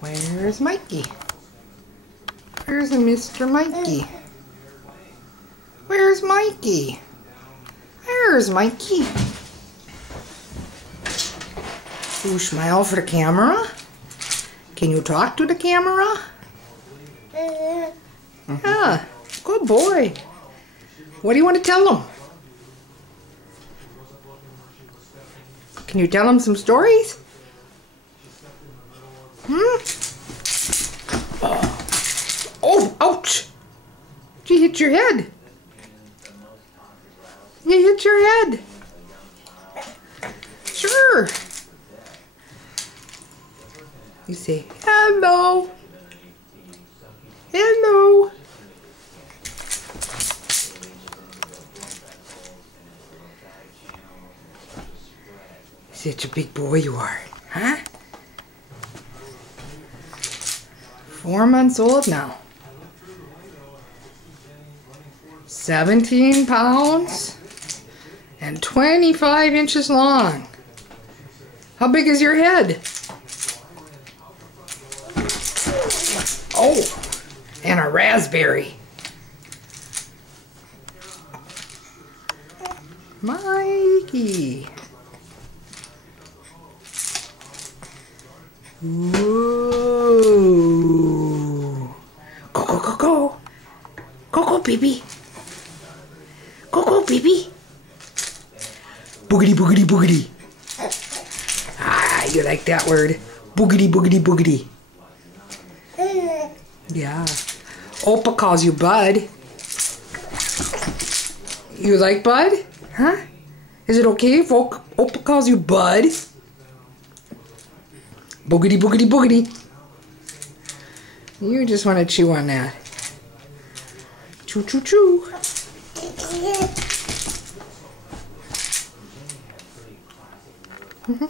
Where's Mikey? Where's Mr. Mikey? Where's Mikey? Where's Mikey? You smile for the camera? Can you talk to the camera? Yeah, good boy. What do you want to tell them? Can you tell them some stories? Oh, ouch! Did you hit your head? You hit your head. Sure. You say, hello. Hello. Such a big boy you are, huh? 4 months old now. 17 pounds and 25 inches long. How big is your head? Oh, and a raspberry. Mikey. Ooh. Go, go, go, go. Go, go, baby. Go, go, baby. Boogity, boogity, boogity. Ah, you like that word. Boogity, boogity, boogity. Yeah. Opa calls you Bud. You like Bud? Huh? Is it okay if Opa calls you Bud? Boogity, boogity, boogity. You just want to chew on that. Chew, chew, chew. Mm-hmm.